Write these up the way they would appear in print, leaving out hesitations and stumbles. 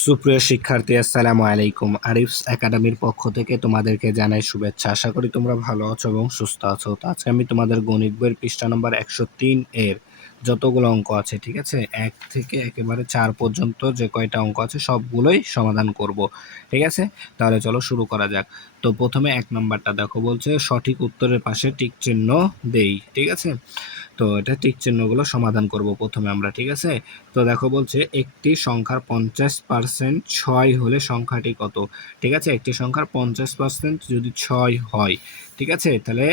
সুপ্রিয় শিক্ষার্থী, আসসালামু আলাইকুম। আরিফস একাডেমির পক্ষ থেকে তোমাদেরকে জানাই শুভেচ্ছা। আশা করি তোমরা ভালো আছো এবং সুস্থ আছো। তো আজকে আমি তোমাদের গণিত বইয়ের পৃষ্ঠা নম্বর 103 এর যতগুলো অঙ্ক আছে, ঠিক আছে, 1 থেকে একেবারে 4 পর্যন্ত যে কয়টা অঙ্ক আছে সবগুলোই সমাধান করব। ঠিক আছে, তাহলে চলো শুরু করা যাক। তো প্রথমে 1 নাম্বারটা দেখো, বলছে সঠিক উত্তরের পাশে টিক চিহ্ন দেই। ঠিক আছে, তো এটা টিক চিহ্নগুলো সমাধান করব প্রথমে আমরা। ঠিক আছে, তো দেখো বলছে একটি সংখ্যার 50% 6 হলে সংখ্যাটি কত। ঠিক আছে, একটি সংখ্যার 50% যদি 6 হয়, ঠিক আছে, তাহলে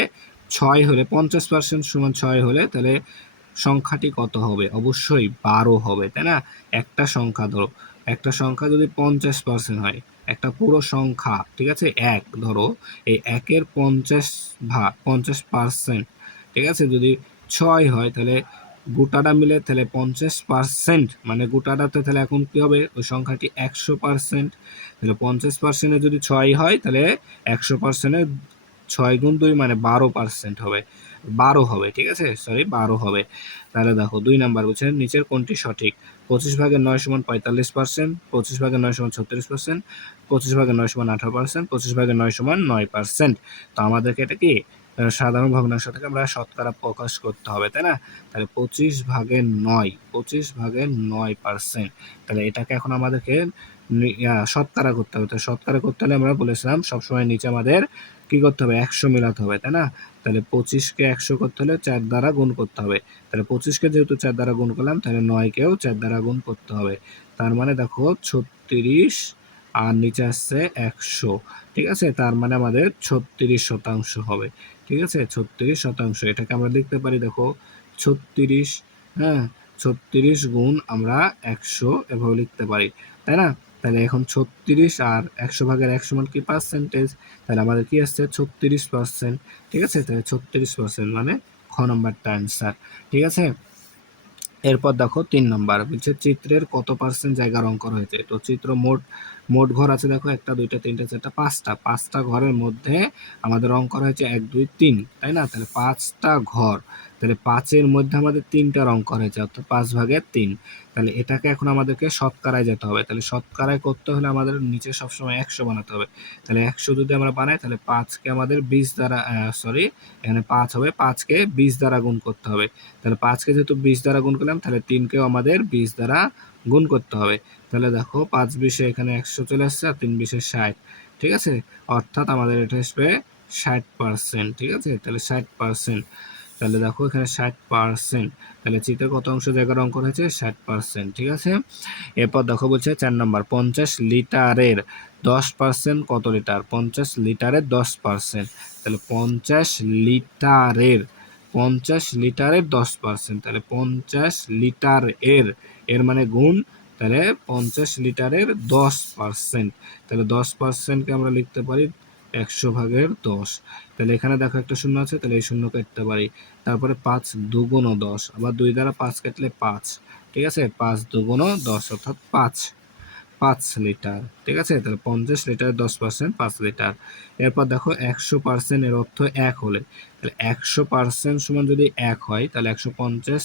6 হলে 50% সমান 6 হলে তাহলে সংখ্যাটি কত হবে? অবশ্যই 12 হবে, তাই না? একটা সংখ্যা ধরো, একটা সংখ্যা যদি 50% হয়, একটা পুরো সংখ্যা, ঠিক আছে, এক ধরো, এই একের 50%, ঠিক আছে, যদি 6 হয় তাহলে গোটাটা মিলে তাহলে 50% মানে গোটাটাতে তাহলে এখন কি হবে? ওই সংখ্যাটি 100%। তাহলে 50%-এ যদি 6 হয় তাহলে 100%-এ 6 × 2 মানে 12% হবে, 12 হবে। ঠিক আছে, সরি 12 হবে। তাহলে দেখো 2 নাম্বার বলছেন নিচের কোনটি সঠিক? 25/9 = 45%, 25/9 = 36%, 25/9 = 18%, 25/9 = 9%। তো আমাদেরকে এটা কি সাধারণ ভগ্নাংশ থেকে আমরা শতকরা প্রকাশ করতে হবে, তাই না? তাহলে 25/9, 25/9%। তাহলে এটাকে এখন আমাদেরকে শতকরা করতে হবে। তো শতকরা করতে হলে আমরা বলেছিলাম সবসময় নিচে আমাদের কি করতে হবে? 100 মিলাতে হবে, তাই না? তাহলে 25-কে 100 করতে হলে 4 দ্বারা গুণ করতে হবে। তাহলে 25-কে যেহেতু 4 দ্বারা গুণ করলাম, তাহলে 9-কেও 4 দ্বারা গুণ করতে হবে। তার মানে দেখো 36 আর নিচে আসছে 100। ঠিক আছে, তার মানে আমাদের 36% হবে। ঠিক আছে, 36%। এটাকে আমরা লিখতে পারি, দেখো 36, হ্যাঁ, 36 গুণ আমরা 100 এভাবে লিখতে পারি, তাই না? তাহলে এখন 36 আর 100/100 মান কি? পার্সেন্টেজ। তাহলে আমাদের কি আসছে? 36%। ঠিক আছে, তাহলে 36% মানে খ নম্বরটা অ্যান্সার। ঠিক আছে, এরপর দেখো 3 নম্বর বলছে চিত্রের কত পার্সেন্ট জায়গা রং করা হয়েছে। তো চিত্র মোট মোট ঘর আছে দেখো 1টা 2টা 3টা 4টা 5টা, 5টা ঘরের মধ্যে আমাদের রং করা হয়েছে 1 2 3, তাই না? তাহলে 5টা ঘর, তাহলে 5-এর মধ্যে আমাদের 3টা রং করা হয়েছে, অর্থাৎ 5/3। তাহলে এটাকে এখন আমাদেরকে শতকরায় যেতে হবে। তাহলে শতকরায় করতে হলে আমাদের নিচে সবসময় 100 বানাতে হবে। তাহলে 100 যদি আমরা বানাই তাহলে 5-কে আমাদের 20 দ্বারা সরি, এখানে 5 হবে, 5-কে 20 দ্বারা গুণ করতে হবে। তাহলে 5-কে যেহেতু 20 দ্বারা গুণ করলাম, তাহলে 3-কেও আমাদের 20 দ্বারা গুণ করতে হবে। তাহলে দেখো 5-20-এ এখানে 100 চলে আসছে, আর 3-20-এ 60। ঠিক আছে, অর্থাৎ আমাদের এটা আসবে 60%। ঠিক আছে, তাহলে 60%। তাহলে দেখো এখানে 60%। তাহলে চিত্রে কত অংশ জায়গা রং করা হয়েছে? 60%। ঠিক আছে, এরপর দেখো বলছে 4 নম্বর 50 লিটারের 10% কত লিটার? 50 লিটারের 10%। তাহলে 50 লিটারের 10%, তাহলে 50 লিটার এর মানে গুণ, তাহলে 50 লিটারের 10%। তাহলে 10%-কে আমরা লিখতে পারি 100/10। তাহলে এখানে দেখো একটা শূন্য আছে, তাহলে এই শূন্য কাটতে পারি। তারপরে 5 2 × 10, আবার 2 দ্বারা 5 কাটলে 5। ঠিক আছে, 5 2 × 10 অর্থাৎ 5 লিটার। ঠিক আছে, তাহলে 50 লিটার 10% 5 লিটার। এরপর দেখো 100% এর অর্থ 1 হলে, তাহলে 100% সমান যদি 1 হয় তাহলে 150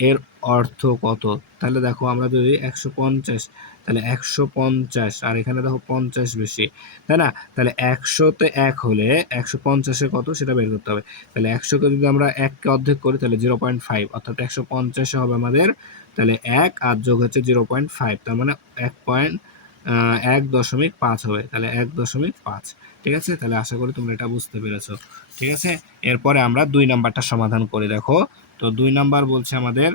এর অর্থ কত? তাহলে দেখো আমরা যদি 150, তাহলে 150 আর এখানে দেখো 50 বেশি, তাই না? তাহলে 100-তে 1 হলে 150-এ কত সেটা বের করতে হবে। তাহলে 100-কে যদি আমরা 1-কে অর্ধেক করি তাহলে 0.5, অর্থাৎ 150-এ হবে আমাদের তাহলে 1 আর যোগ হচ্ছে 0.5, তার মানে 1.5 হবে, তাহলে 1.5। ঠিক আছে, তাহলে আশা করি তোমরা এটা বুঝতে পেরেছো। ঠিক আছে, এরপরে আমরা 2 নাম্বারটা সমাধান করে দেখো। তো 2 নাম্বার বলছে আমাদের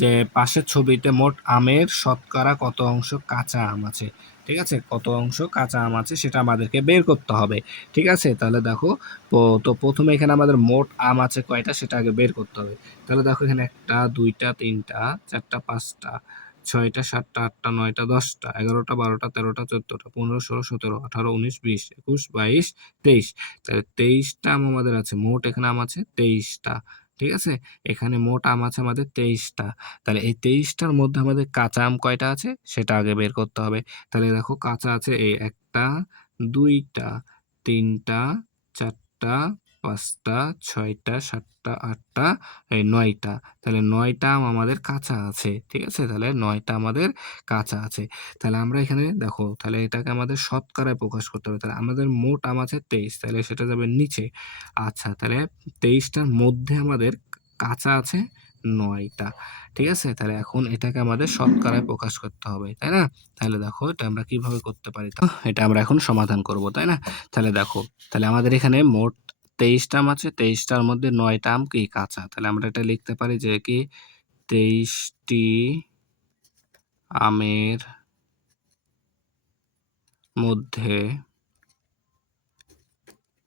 যে পাশের ছবিতে মোট আমের শতকরা কত অংশ কাঁচা আম আছে। ঠিক আছে, কত অংশ কাঁচা আম আছে সেটা আমাদেরকে বের করতে হবে। ঠিক আছে, তাহলে দেখো তো প্রথমে এখানে আমাদের মোট আম আছে কয়টা সেটা আগে বের করতে হবে। তাহলে দেখো এখানে 1টা 2টা 3টা 4টা 5টা 6টা 7টা 8টা 9টা 10টা 11টা 12টা 13টা 14টা 15 16 17 18 19 20 21 22 23। তাহলে 23টা আম আমাদের আছে, মোট এখানে আম আছে 23টা। ঠিক আছে, এখানে মোট আম আছে আমাদের 23টা। তাহলে এই 23টার মধ্যে আমাদের কাঁচা আম কয়টা আছে সেটা আগে বের করতে হবে। তাহলে দেখো কাঁচা আছে এই 1টা 2টা 3টা 4টা 5টা 6টা 7টা 8টা এই 9টা, তাহলে 9টা আম আমাদের কাঁচা আছে, ঠিক আছে। তাহলে 9টা আমাদের কাঁচা আছে। তাহলে আমরা এখানে দেখো, তাহলে এটাকে আমাদের শতকরায় প্রকাশ করতে হবে। তাহলে আমাদের মোট আম আছে 23, তাহলে সেটা যাবে নিচে। আচ্ছা, তাহলে 23টার মধ্যে আমাদের কাঁচা আছে 9টা, ঠিক আছে। তাহলে এখন এটাকে আমাদের শতকরায় প্রকাশ করতে হবে, তাই না? তাহলে দেখো এটা আমরা কিভাবে করতে পারি, তো এটা আমরা এখন সমাধান করব, তাই না? তাহলে দেখো, তাহলে আমাদের এখানে মোট 23টা আম আছে, 23টার মধ্যে 9টা আম কি কাঁচা, তাহলে আমরা এটা লিখতে পারি যে কি 23টি আমের মধ্যে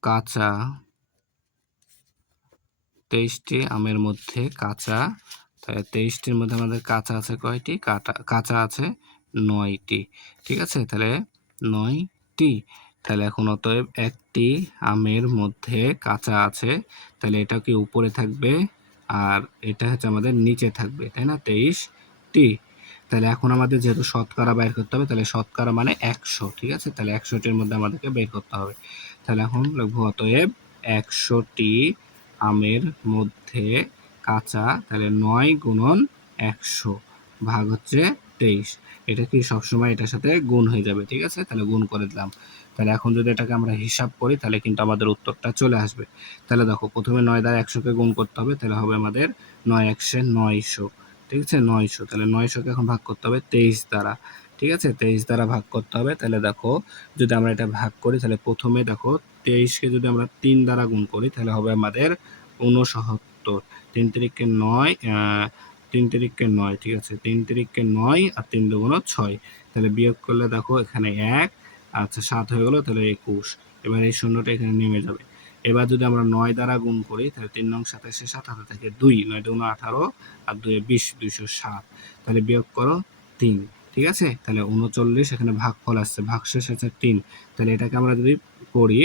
কাঁচা 23টি আমের মধ্যে কাঁচা, তাহলে 23টির মধ্যে আমাদের কাঁচা আছে কয়টি, কাঁচা আছে 9টি, ঠিক আছে। তাহলে 9টি, তাহলে এখন অতএব একটি আমের মধ্যে কাঁচা আছে, তাহলে এটা কি উপরে থাকবে আর এটা হচ্ছে আমাদের নিচে থাকবে, তাই না, 23টি। তাহলে এখন আমাদের যেহেতু শতকরা বের করতে হবে, তাহলে শতকরা মানে 100, ঠিক আছে। তাহলে 100টির মধ্যে আমাদেরকে বের করতে হবে। তাহলে এখন লিখবো অতএব 100টি আমের মধ্যে কাঁচা, তাহলে 9 গুণন 100 ভাগ হচ্ছে 23। এটা কি সবসময় এটার সাথে গুণ হয়ে যাবে, ঠিক আছে। তাহলে গুণ করে দিলাম। তাহলে এখন যদি এটাকে আমরা হিসাব করি, তাহলে কিন্তু আমাদের উত্তরটা চলে আসবে। তাহলে দেখো, প্রথমে 9 দ্বারা 100কে গুণ করতে হবে, তাহলে হবে আমাদের 9 একশে 900, ঠিক আছে, 900। তাহলে 900কে এখন ভাগ করতে হবে 23 দ্বারা, ঠিক আছে, 23 দ্বারা ভাগ করতে হবে। তাহলে দেখো, যদি আমরা এটা ভাগ করি, তাহলে প্রথমে দেখো 23কে যদি আমরা 3 দ্বারা গুণ করি, তাহলে হবে আমাদের 69। 3 তিরিকে 9, 3 তিরিকে 9, ঠিক আছে, 3 তিরিকে 9 আর 3 দুগুণ 6, তাহলে বিয়োগ করলে দেখো এখানে 1, আচ্ছা 7 হয়ে গেল, তাহলে 21। এবার এই শূন্যটা এখানে নেমে যাবে। এবার যদি আমরা 9 দ্বারা গুণ করি, তাহলে 3 নং 27, 7 হাতে থাকে 2, 9 দুগুণ 18 আর 2 20, 207, তাহলে বিয়োগ করো 3, ঠিক আছে। তাহলে 39, এখানে ভাগফল আসছে, ভাগশেষ আছে 3, তাহলে এটাকে আমরা যদি করি,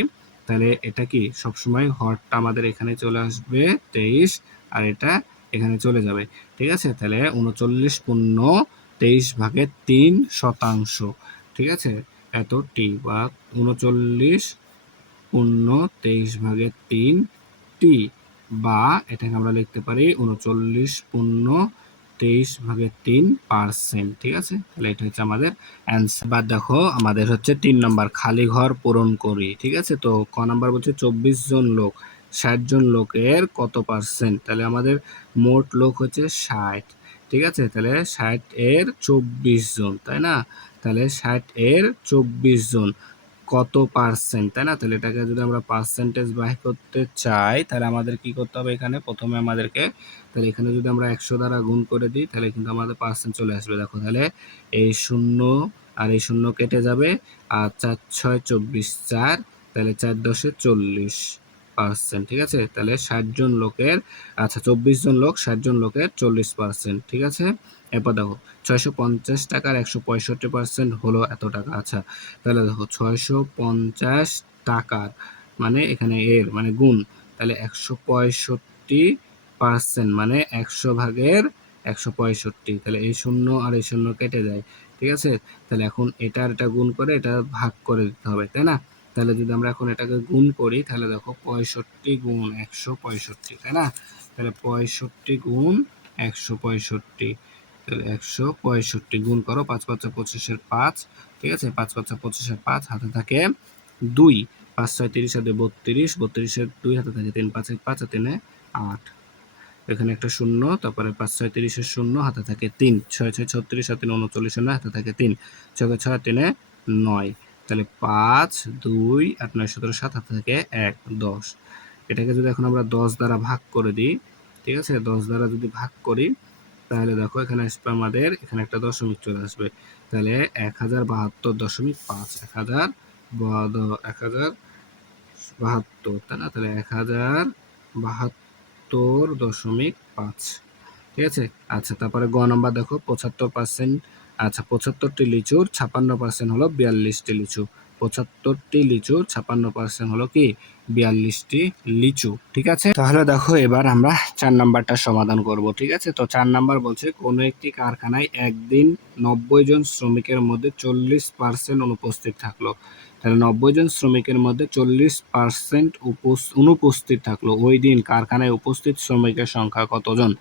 তাহলে এটা কি সবসময় হরটা আমাদের এখানে চলে আসবে 23, আর এটা এখানে চলে যাবে, ঠিক আছে। তাহলে 39 পূর্ণ 23 ভাগের 3%, ঠিক আছে, এতটি, বা 39 পূর্ণ 23 ভাগের 3টি, বা এটাকে আমরা লিখতে পারি 39 পূর্ণ 23 ভাগের 3%, ঠিক আছে। তাহলে এটা হচ্ছে আমাদের অ্যান্সার। বা দেখো, আমাদের হচ্ছে 3 নম্বর খালি ঘর পূরণ করি, ঠিক আছে। তো ক নাম্বার বলছে 24 জন লোক, 60 জন লোকের কত পার্সেন্ট, তাহলে আমাদের মোট লোক হচ্ছে 60, ঠিক আছে। তাহলে 60 এর 24 জন, তাই না, তাহলে 60 এর 24 জন কত পার্সেন্ট, তাই না। তাহলে এটাকে যদি আমরা পার্সেন্টেজ বাই করতে চাই, তাহলে আমাদের কি করতে হবে, এখানে প্রথমে আমাদেরকে, তাহলে এখানে যদি আমরা 100 দ্বারা গুণ করে দিই, তাহলে কিন্তু আমাদের পার্সেন্ট চলে আসবে। দেখো, তাহলে এই 0 আর এই 0 কেটে যাবে, আর 4 6 24, 4, তাহলে 4 10 40%, ঠিক আছে। তাহলে 60 জন লোকের, আচ্ছা 24 জন লোক, 60 জন লোকের 40%, ঠিক আছে। এরপর দেখো 650 টাকার 165% হলো এত টাকা। আচ্ছা, তাহলে দেখো 650 টাকার মানে এখানে এর মানে গুণ, তাহলে 165% মানে 100 ভাগের 165, তাহলে এই 0 আর এই 0 কেটে যায়, ঠিক আছে। তাহলে এখন এটা গুণ করে এটা ভাগ করে দিতে হবে, তাই না। তাহলে যদি আমরা এখন এটাকে গুণ করি, তাহলে দেখো 65 গুণ 165, তাই না। তাহলে 65 গুণ 165, তাহলে 165 গুণ করো, 5 5 25-এর 5, ঠিক আছে, 5 5 25-এর 5, হাতে থাকে 2, 5 6 30 আর 2 32, 32-এর 2 হাতে থাকে 3 5 5 আর 3 8, এখানে একটা শূন্য, তারপরে 5 6 30-এর 0 হাতে থাকে 3, 6 6 36 আর 3 39, হাতে থাকে 3, 6 6 3 9, তাহলে 5 2 8 9 17 7, হাতে থাকে 1 10। এটাকে যদি এখন আমরা 10 দ্বারা ভাগ করে দিই, ঠিক আছে, 10 দ্বারা যদি ভাগ করি, তাহলে দেখো এখানে আসবে আমাদের, এখানে একটা দশমিক চলে আসবে, তাহলে 1072.5, 1072, তাই না, তাহলে 1072.5, ঠিক আছে। আচ্ছা, তারপরে গ নাম্বার দেখো 75%, আচ্ছা 75টি লিচুর 56% হলো 42টি লিচু, 75টি লিচুর 56% হলো কি 42টি লিচু, ঠিক আছে। তাহলে দেখো, এবার আমরা 4 নাম্বারটা সমাধান করব, ঠিক আছে। তো 4 নাম্বার বলছে কোনো একটি কারখানায় একদিন 90 জন শ্রমিকের মধ্যে 40% অনুপস্থিত থাকলো, তাহলে 90 জন শ্রমিকের মধ্যে 40% অনুপস্থিত থাকলো। ওই দিন কারখানায় উপস্থিত শ্রমিকের সংখ্যা কতজন?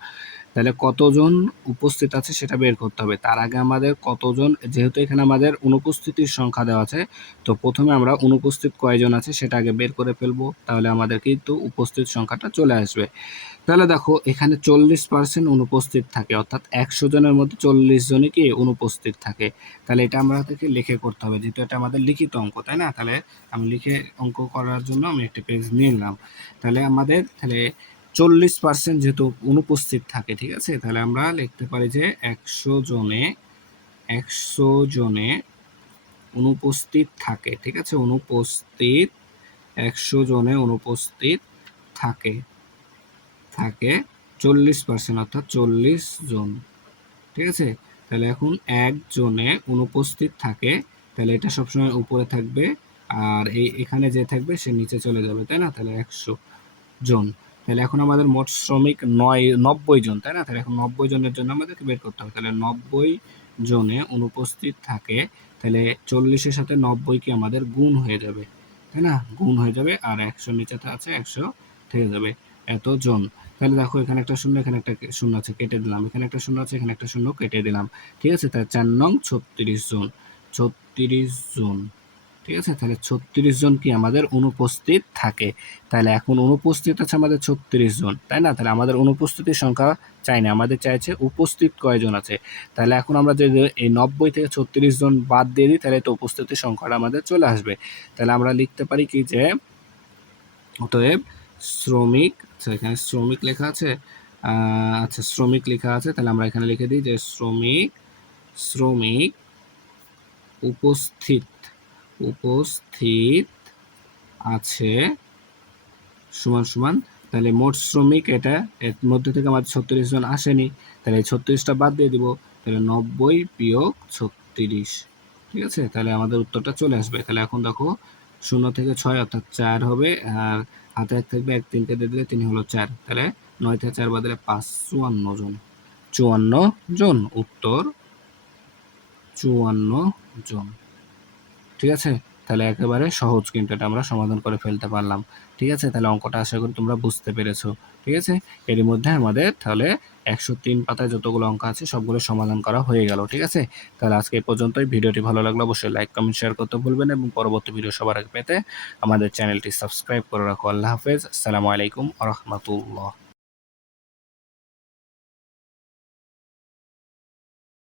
তাহলে কতজন উপস্থিত আছে সেটা বের করতে হবে। তার আগে আমাদের কতজন, যেহেতু এখানে আমাদের অনুপস্থিতির সংখ্যা দেওয়া আছে, তো প্রথমে আমরা অনুপস্থিত কয়জন আছে সেটা আগে বের করে ফেলবো, তাহলে আমাদের কিন্তু উপস্থিত সংখ্যাটা চলে আসবে। তাহলে দেখো এখানে 40% অনুপস্থিত থাকে, অর্থাৎ 100 জনের মধ্যে 40 জনই কি অনুপস্থিত থাকে। তাহলে এটা আমরা থেকে লিখে করতে হবে, যেহেতু এটা আমাদের লিখিত অঙ্ক, তাই না? তাহলে আমি লিখে অঙ্ক করার জন্য আমি একটা পেজ নিয়ে নিলাম। তাহলে আমাদের 40% যেহেতু অনুপস্থিত থাকে, ঠিক আছে, তাহলে আমরা লিখতে পারি যে 100 জনে অনুপস্থিত থাকে, ঠিক আছে, অনুপস্থিত 100 জনে অনুপস্থিত থাকে 40%, অর্থাৎ 40 জন, ঠিক আছে। তাহলে এখন একজনে অনুপস্থিত থাকে, তাহলে এটা সবসময় উপরে থাকবে, আর এখানে যে থাকবে সে নিচে চলে যাবে, তাই না? তাহলে 100 জন। তাহলে এখন আমাদের মোট শ্রমিক 90 জন, তাই না? তাহলে এখন 90 জনের জন্য আমাদেরকে বের করতে হবে। তাহলে 90 জনে অনুপস্থিত থাকে, তাহলে 40-এর সাথে 90 কি আমাদের গুণ হয়ে যাবে, তাই না? গুণ হয়ে যাবে, আর 100 নিচেতে আছে 100 থেকে যাবে, এত জন। তাহলে দেখো এখানে একটা শূন্য, এখানে একটা শূন্য আছে, কেটে দিলাম, এখানে একটা শূন্য আছে, এখানে একটা শূন্য, কেটে দিলাম, ঠিক আছে। তাহলে 4 নং 36 জন, 36 জন, ঠিক আছে। তাহলে 36 জন কি আমাদের অনুপস্থিত থাকে। তাহলে এখন অনুপস্থিত আছে আমাদের 36 জন, তাই না? তাহলে আমাদের অনুপস্থিতির সংখ্যা চাই না, আমাদের চাইছে উপস্থিত কয়জন আছে। তাহলে এখন আমরা যে এই 90 থেকে 36 জন বাদ দিয়ে দিই, তাহলে তো উপস্থিতির সংখ্যাটা আমাদের চলে আসবে। তাহলে আমরা লিখতে পারি কি যে অতএব শ্রমিক, আচ্ছা এখানে শ্রমিক লেখা আছে, আচ্ছা শ্রমিক লেখা আছে, তাহলে আমরা এখানে লিখে দিই যে শ্রমিক উপস্থিত আছে সমান সমান, তাহলে মোট শ্রমিক, এটা এর মধ্যে থেকে আমাদের 36 জন আসেনি, তাহলে 36টা বাদ দিয়ে দিব, তাহলে 90 বিয়োগ 36, ঠিক আছে। তাহলে আমাদের উত্তরটা চলে আসবে। তাহলে এখন দেখো 0 থেকে 6 অর্থাৎ 4 হবে, আর হাতে 1 থাকবে, 1 3কে দিয়ে দিলে 3 হলো 4, তাহলে 9 থেকে 4 বাদ দিলে 5, 54 জন, 54 জন, উত্তর 54 জন, ঠিক আছে। তাহলে একেবারে সহজ, কিন্তু এটা আমরা সমাধান করে ফেলতে পারলাম, ঠিক আছে। তাহলে অঙ্কটা আশা করি তোমরা বুঝতে পেরেছো, ঠিক আছে। এর মধ্যে আমাদের তাহলে 103 পাতায় যতগুলো অঙ্ক আছে সবগুলো সমাধান করা হয়ে গেল, ঠিক আছে। তাহলে আজকে এই পর্যন্তই। ভিডিওটি ভালো লাগলে অবশ্যই লাইক কমেন্ট শেয়ার করতে ভুলবেন, এবং পরবর্তী ভিডিও সবার আগে পেতে আমাদের চ্যানেলটি সাবস্ক্রাইব করে রাখো। আল্লাহ হাফেজ, আসসালামু আলাইকুম ওয়া রাহমাতুল্লাহ।